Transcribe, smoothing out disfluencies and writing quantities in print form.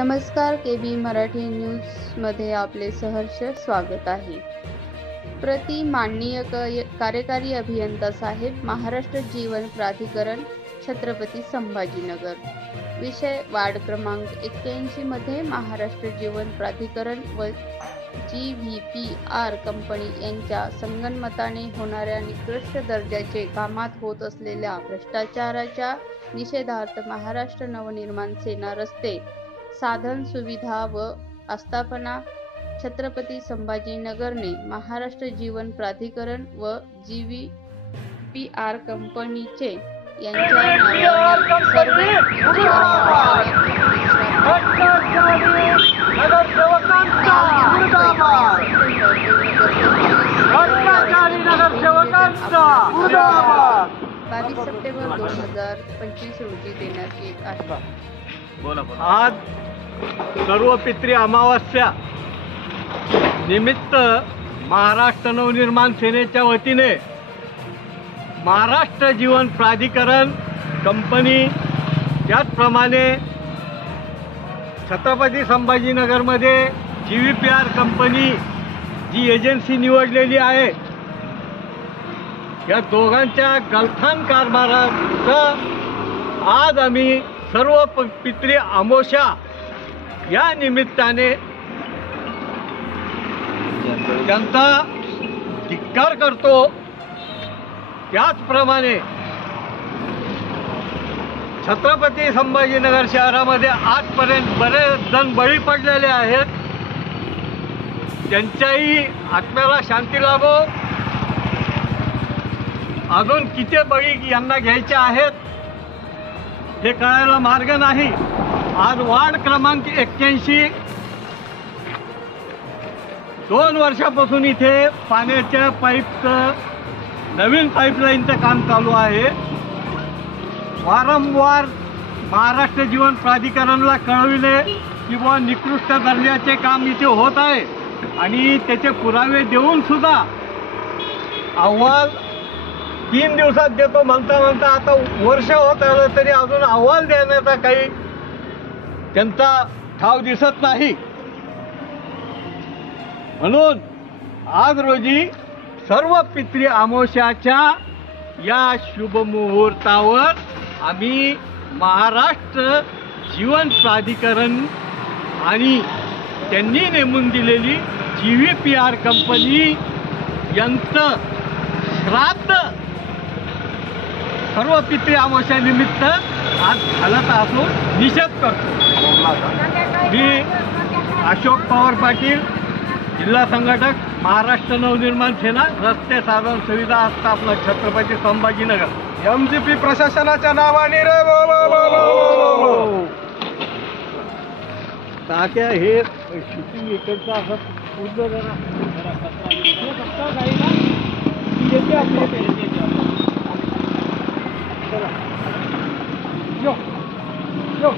नमस्कार, केबी मराठी न्यूजमध्ये आपले सहर्ष स्वागत आहे। प्रति माननीय कार्यकारी अभियंता साहेब, महाराष्ट्र जीवन प्राधिकरण, छत्रपती संभाजीनगर। विषय वार्ड क्रमांक 81 मध्ये महाराष्ट्र जीवन प्राधिकरण व GVPR कंपनी यांच्या संगनमताने होणाऱ्या निकृष्ट दर्जाचे कामात होत असलेल्या भ्रष्टाचाराच्या निषेधार्थ महाराष्ट्र नवनिर्माण सेना रस्ते साधन सुविधा व आस्थापना छत्रपती संभाजीनगरने महाराष्ट्र जीवन प्राधिकरण व GVPR कंपनीचे यांच्या नावाने 22 सप्टेंबर 2025 रोजी देण्यात येत आहे। आज सर्व पितृ अमावास्या निमित्त महाराष्ट्र नवनिर्माण सेनेच्या वतीने महाराष्ट्र जीवन प्राधिकरण कंपनी त्याचप्रमाणे छत्रपती संभाजीनगरमध्ये GVPR कंपनी जी एजन्सी निवडलेली आहे, या दोघांच्या गलथान कारभाराचं आज आम्ही सर्व पितृ अमावस्या या निमित्ताने त्यांचा धिक्कार करतो। त्याचप्रमाणे छत्रपती संभाजीनगर शहरामध्ये आजपर्यंत बरेच जण बळी पडलेले आहेत, त्यांच्याही आत्म्याला शांती लाभो। अजून किती बळी यांना घ्यायचे आहेत हे कळायला मार्ग नाही। आज वार्ड क्रमांक 81 2 वर्षापासून इथे पाण्याच्या पाईपचं नवीन पाईपलाईनचं काम चालू आहे। वारंवार महाराष्ट्र जीवन प्राधिकरणला कळविले की बुवा निकृष्ट दर्जाचे काम इथे होत आहे आणि त्याचे पुरावे देऊन सुद्धा अहवाल 3 दिवसात देतो म्हणता आता वर्ष होत आलं तरी अजून अहवाल देण्याचा काही त्यांचा ठाव दिसत नाही। म्हणून आज रोजी सर्व पितृ अमावस्याच्या या शुभ मुहूर्तावर आम्ही महाराष्ट्र जीवन प्राधिकरण आणि त्यांनी नेमून दिलेली GVPR कंपनी यांचं श्राद्ध सर्व पितृ अमावस्या निमित्त आज घालत असून निषेध करतो। मी अशोक पवार पाटील, जिल्हा संघटक, महाराष्ट्र नवनिर्माण सेना, रस्ते साधन सुविधा आस्थापना, छत्रपती संभाजीनगर। MGP प्रशासनाच्या नावाने रे तात्या हे शूटिंग इकडचं असं पूर्ण जरा चला यो